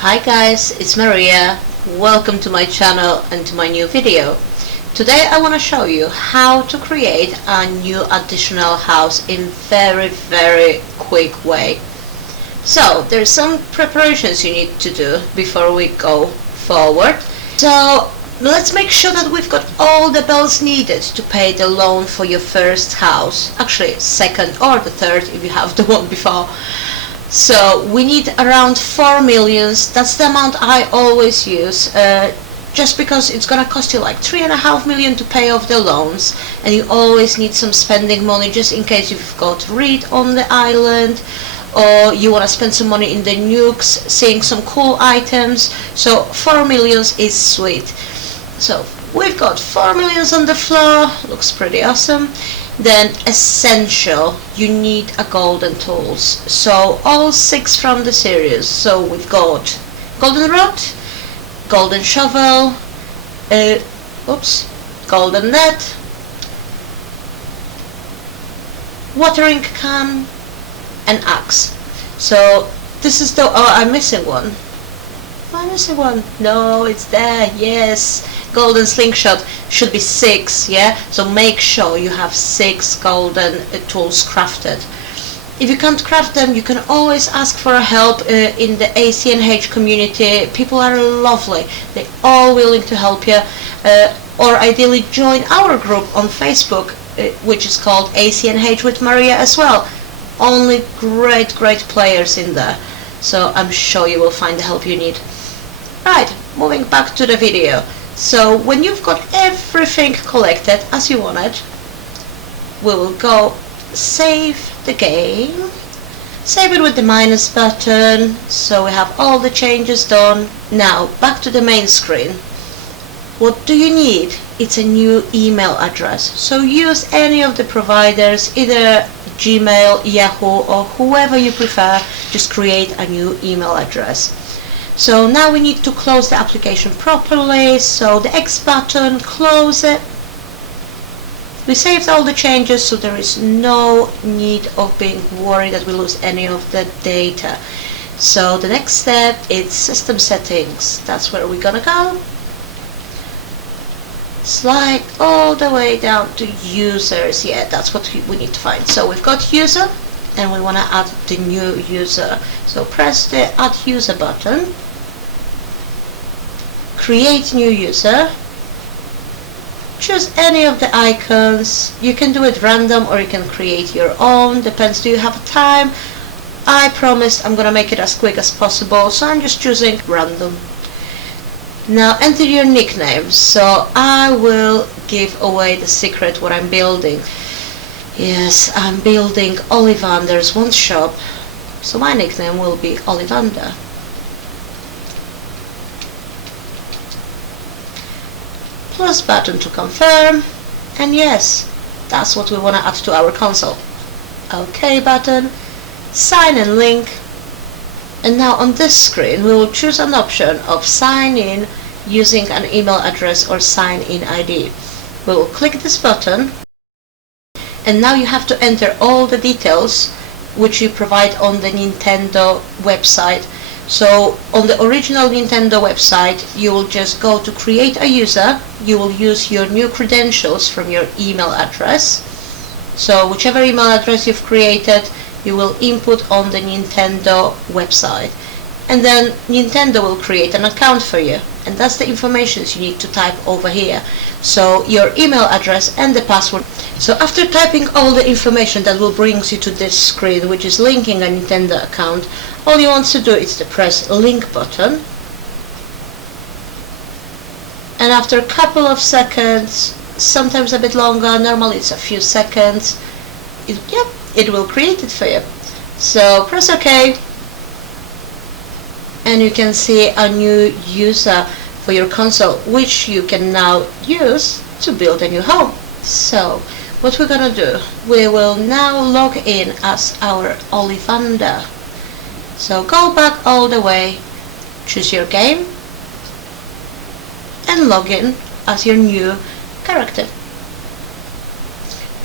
Hi guys, it's Maria. Welcome to my channel and to my new video. Today I want to show you how to create a new additional house in very quick way. So there's some preparations you need to do before we go forward. So let's make sure that we've got all the bells needed to pay the loan for your first house. Actually, second or the third if you have the one before. So we need around 4 million. That's the amount I always use, just because it's gonna cost you like 3.5 million to pay off the loans, and you always need some spending money just in case you've got reed on the island, or you want to spend some money in the nukes, seeing some cool items. So 4 million is sweet. So we've got 4 million on the floor, looks pretty awesome. Then essential, you need a golden tools. So all 6 from the series. So we've got golden rod, golden shovel, golden net, watering can, and axe. So this is the, I'm missing one. Am I missing one? No, it's there, yes. Golden slingshot should be 6, yeah? So make sure you have 6 golden tools crafted. If you can't craft them, you can always ask for help in the ACNH community. People are lovely. They're all willing to help you. Or ideally join our group on Facebook, which is called ACNHWithMaria as well. Only great players in there. So I'm sure you will find the help you need. Right, moving back to the video. So when you've got everything collected as you want it, we will go save the game. Save it with the minus button. So we have all the changes done. Now back to the main screen. What do you need? It's a new email address. So use any of the providers, either Gmail, Yahoo, or whoever you prefer. Just create a new email address. So now we need to close the application properly. So the X button, close it. We saved all the changes, so there is no need of being worried that we lose any of the data. So the next step is system settings. That's where we're gonna go. Slide all the way down to users. Yeah, that's what we need to find. So we've got user, and we want to add the new user. So press the add user button. Create new user. Choose any of the icons. You can do it random or you can create your own. Depends, do you have time? I promised I'm gonna make it as quick as possible, so I'm just choosing random. Now enter your nickname. So I will give away the secret what I'm building. Yes, I'm building Ollivander's one shop. So my nickname will be Ollivander. Plus button to confirm, and yes, that's what we want to add to our console. OK button, sign in link, and now on this screen we will choose an option of sign in using an email address or sign in ID. We will click this button, and now you have to enter all the details which you provide on the Nintendo website. So on the original Nintendo website, you will just go to create a user. You will use your new credentials from your email address. So whichever email address you've created, you will input on the Nintendo website. And then Nintendo will create an account for you. And that's the information you need to type over here. So your email address and the password. So after typing all the information, that will bring you to this screen, which is linking a Nintendo account. All you want to do is to press link button. And after a couple of seconds, sometimes a bit longer, normally it's a few seconds, it will create it for you. So press OK. And you can see a new user for your console, which you can now use to build a new home. So what we're gonna do, we will now log in as our Ollivander. So go back all the way, choose your game, and log in as your new character.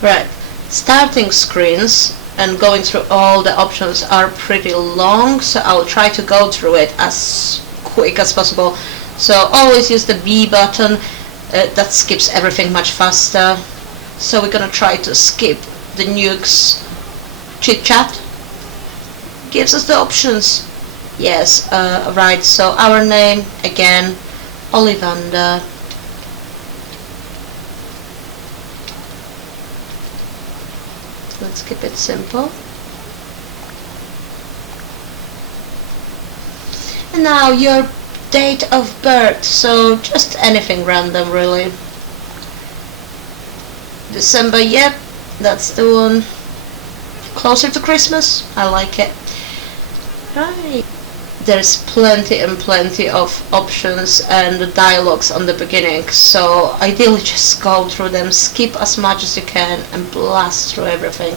Right, starting screens and going through all the options are pretty long, so I'll try to go through it as quick as possible. So always use the B button, that skips everything much faster. So we're gonna try to skip the nukes chit chat. Gives us the options. Yes, right, so our name again, Ollivander. Let's keep it simple. And now your date of birth, so just anything random really. December, yep, that's the one. Closer to Christmas, I like it. Right. There's plenty and plenty of options and dialogues on the beginning, so ideally just go through them, skip as much as you can and blast through everything.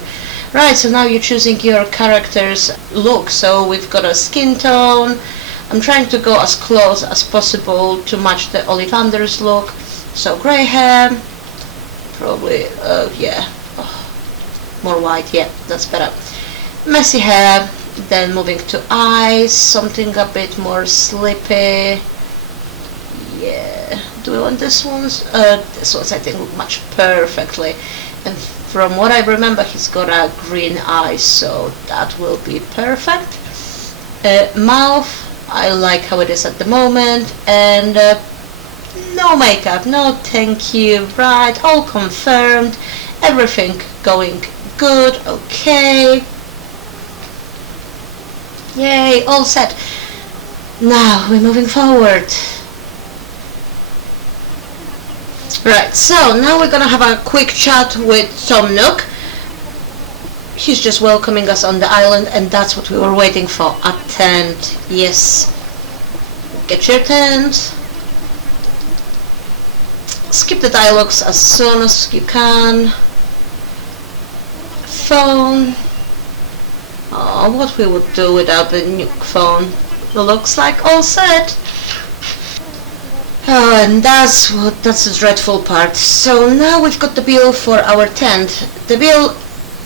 Right, so now you're choosing your character's look, so we've got a skin tone. I'm trying to go as close as possible to match the Ollivander's look, so grey hair, probably, yeah, more white, yeah, that's better. Messy hair. Then moving to eyes, something a bit more sleepy. Yeah, do we want this ones? This ones I think look much perfectly. And from what I remember, he's got a green eye, so that will be perfect. Mouth, I like how it is at the moment. And no makeup, no thank you. Right, all confirmed. Everything going good, okay. Yay, all set. Now we're moving forward. Right, so now we're gonna have a quick chat with Tom Nook. He's just welcoming us on the island, and that's what we were waiting for. A tent, yes. Get your tent. Skip the dialogues as soon as you can. Phone. Oh, what we would do without the nuke phone. Looks like all set. Oh, and that's the dreadful part. So now we've got the bill for our tent. The bill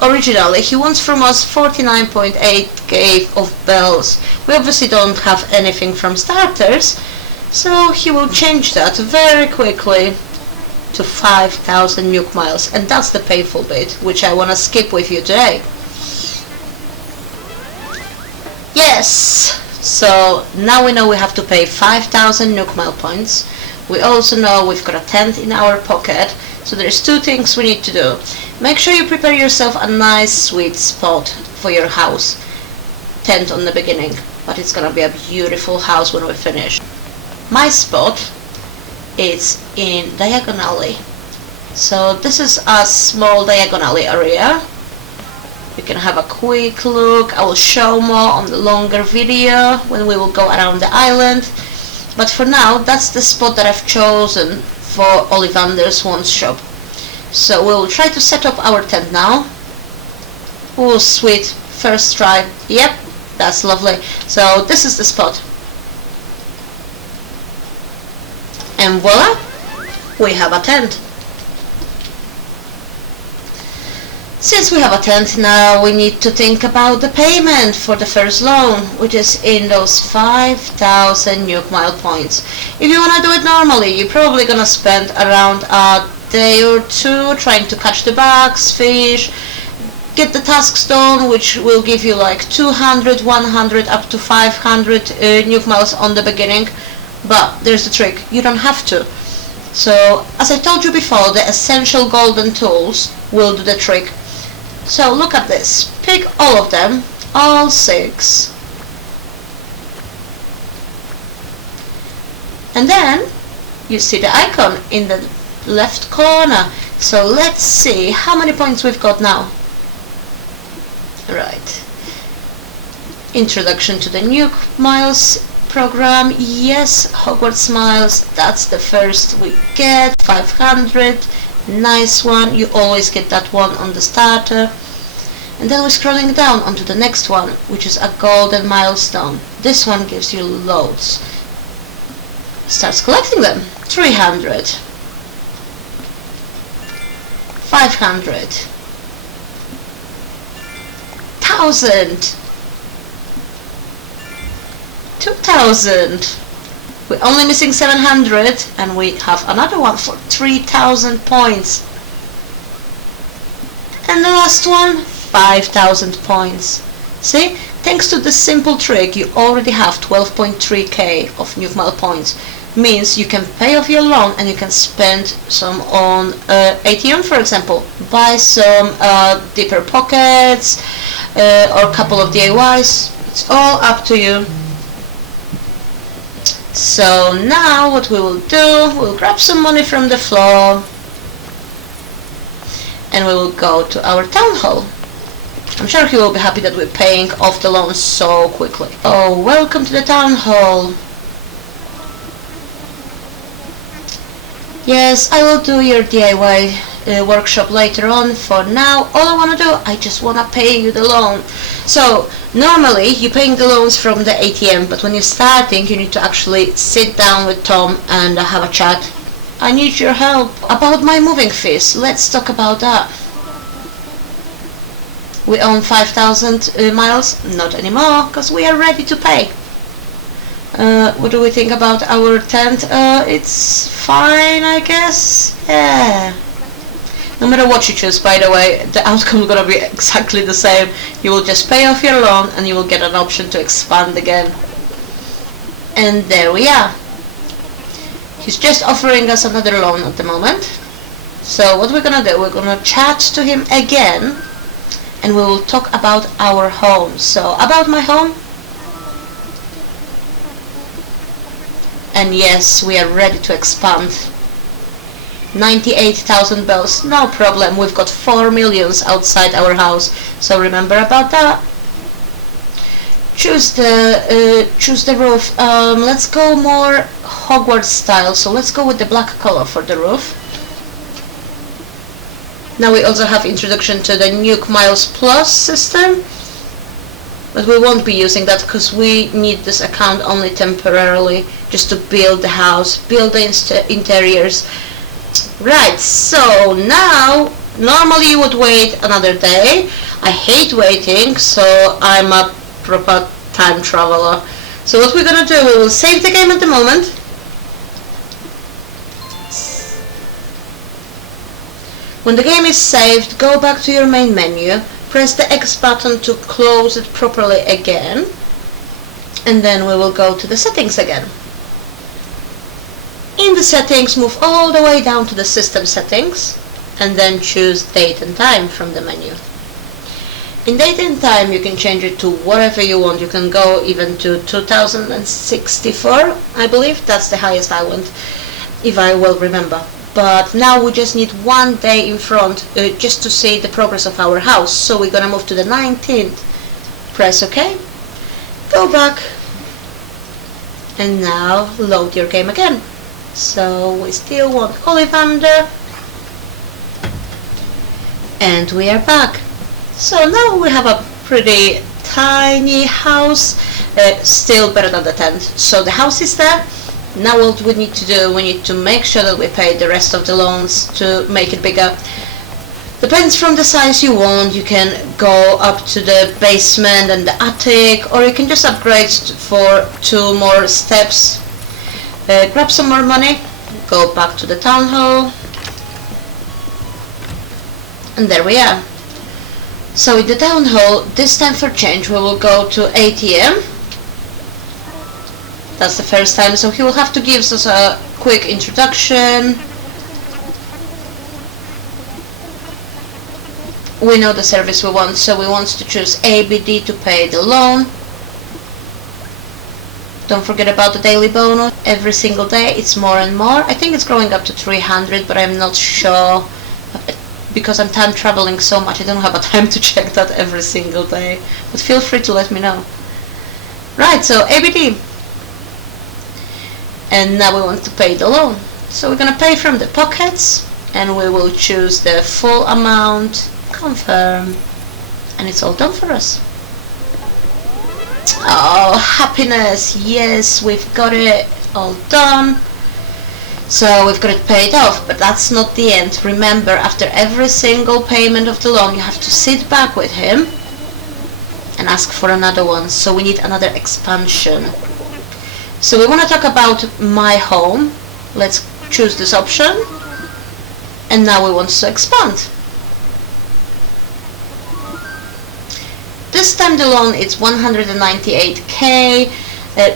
originally, he wants from us 49.8k of bells. We obviously don't have anything from starters, so he will change that very quickly to 5,000 nuke miles, and that's the painful bit, which I want to skip with you today. Yes! So now we know we have to pay 5,000 nuke mile points. We also know we've got a tent in our pocket, so there's two things we need to do. Make sure you prepare yourself a nice sweet spot for your house. Tent on the beginning, but it's gonna be a beautiful house when we finish. My spot is in diagonally. So this is a small diagonally area. You can have a quick look. I will show more on the longer video when we will go around the island. But for now, that's the spot that I've chosen for Ollivander's one shop. So we'll try to set up our tent now. Oh, sweet. First try. Yep, that's lovely. So this is the spot. And voila, we have a tent. Since we have a tent now, we need to think about the payment for the first loan, which is in those 5,000 nuke mile points. If you want to do it normally, you're probably gonna spend around a day or two trying to catch the bugs, fish, get the tasks done, which will give you like 200, 100, up to 500 nuke miles on the beginning. But there's the trick, you don't have to. So, as I told you before, the essential golden tools will do the trick. So look at this, pick all of them, all 6. And then you see the icon in the left corner. So let's see how many points we've got now. Right. Introduction to the Nuke Miles program. Yes, Hogwarts Miles, that's the first we get. 500. Nice one. You always get that one on the starter. And then we're scrolling down onto the next one, which is a golden milestone. This one gives you loads. Starts collecting them. 300. 500. 1,000. 2,000. We're only missing 700, and we have another one for 3,000 points. And the last one, 5,000 points. See, thanks to this simple trick, you already have 12.3k of NWithMaria points. Means you can pay off your loan and you can spend some on ATM, for example. Buy some deeper pockets or a couple of DIYs. It's all up to you. So now what we will do, we'll grab some money from the floor and we will go to our town hall. I'm sure he will be happy that we're paying off the loan so quickly. Oh, welcome to the town hall. Yes, I will do your DIY workshop later on. For now, all I want to do, I just want to pay you the loan. So, normally, you're paying the loans from the ATM, but when you're starting, you need to actually sit down with Tom and have a chat. I need your help. About my moving fees, let's talk about that. We own 5,000 miles, not anymore, because we are ready to pay. What do we think about our tent? It's fine, I guess. Yeah. No matter what you choose, by the way, the outcome is gonna be exactly the same. You will just pay off your loan and you will get an option to expand again. And there we are. He's just offering us another loan at the moment. So what we're gonna do, we're gonna chat to him again and we will talk about our home. So about my home. And yes, we are ready to expand. 98,000 bells, no problem. We've got 4 millions outside our house, so remember about that. Choose the roof. Let's go more Hogwarts style. So let's go with the black color for the roof. Now we also have introduction to the Nuke Miles Plus system. But we won't be using that because we need this account only temporarily, just to build the house, build the interiors. Right, so now, normally you would wait another day. I hate waiting, so I'm a proper time traveler. So what we're gonna do, we will save the game at the moment. When the game is saved, go back to your main menu. Press the X button to close it properly again, and then we will go to the settings again. In the settings, move all the way down to the system settings, and then choose date and time from the menu. In date and time, you can change it to whatever you want. You can go even to 2064, I believe. That's the highest I went, if I will remember. But now we just need 1 day in front just to see the progress of our house. So we're gonna move to the 19th. Press OK. Go back. And now load your game again. So we still want Ollivander. And we are back. So now we have a pretty tiny house. Still better than the tent. So the house is there. Now what we need to do, we need to make sure that we pay the rest of the loans to make it bigger. Depends from the size you want. You can go up to the basement and the attic, or you can just upgrade for 2 more steps. Grab some more money, go back to the town hall, and there we are. So in the town hall, this time for change, we will go to ATM. That's the first time, so he will have to give us a quick introduction. We know the service we want, so we want to choose ABD to pay the loan. Don't forget about the daily bonus. Every single day it's more and more. I think it's growing up to 300, but I'm not sure. Because I'm time traveling so much, I don't have a time to check that every single day. But feel free to let me know. Right, so ABD. And now we want to pay the loan. So we're gonna pay from the pockets, and we will choose the full amount, confirm, and it's all done for us. Oh, happiness! Yes, we've got it all done. So we've got it paid off, but that's not the end. Remember, after every single payment of the loan, you have to sit back with him and ask for another one. So we need another expansion. So we want to talk about my home. Let's choose this option. And now we want to expand. This time the loan is 198k.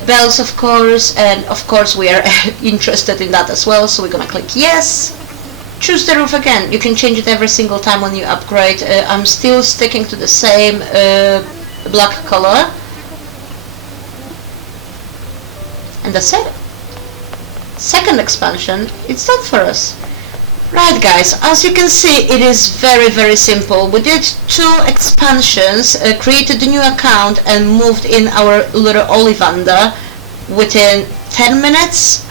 Bells, of course, and of course we are interested in that as well, so we're gonna click yes. Choose the roof again. You can change it every single time when you upgrade. I'm still sticking to the same black color, and that's it. Second expansion, it's done for us. Right guys, as you can see, it is very simple. We did 2 expansions, created a new account and moved in our little Ollivander within 10 minutes.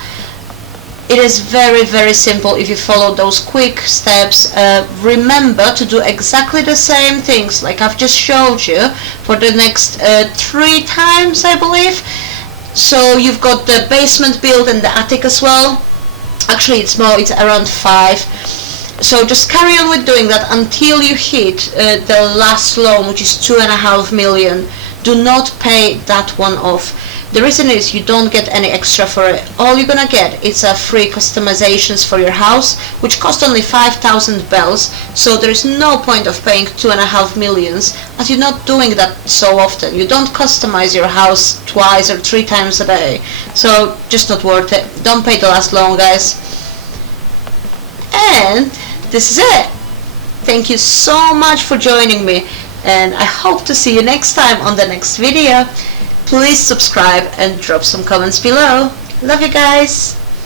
It is very simple if you follow those quick steps. Remember to do exactly the same things like I've just showed you for the next 3 times, I believe. So you've got the basement built and the attic as well. Actually it's more, it's around 5. So just carry on with doing that until you hit the last loan, which is 2.5 million. Do not pay that one off. The reason is you don't get any extra for it. All you're gonna get is free customizations for your house, which cost only 5,000 bells. So there's no point of paying 2.5 millions, as you're not doing that so often. You don't customize your house 2 or 3 times a day. So just not worth it. Don't pay the last loan, guys. And this is it. Thank you so much for joining me, and I hope to see you next time on the next video. Please subscribe and drop some comments below. Love you guys.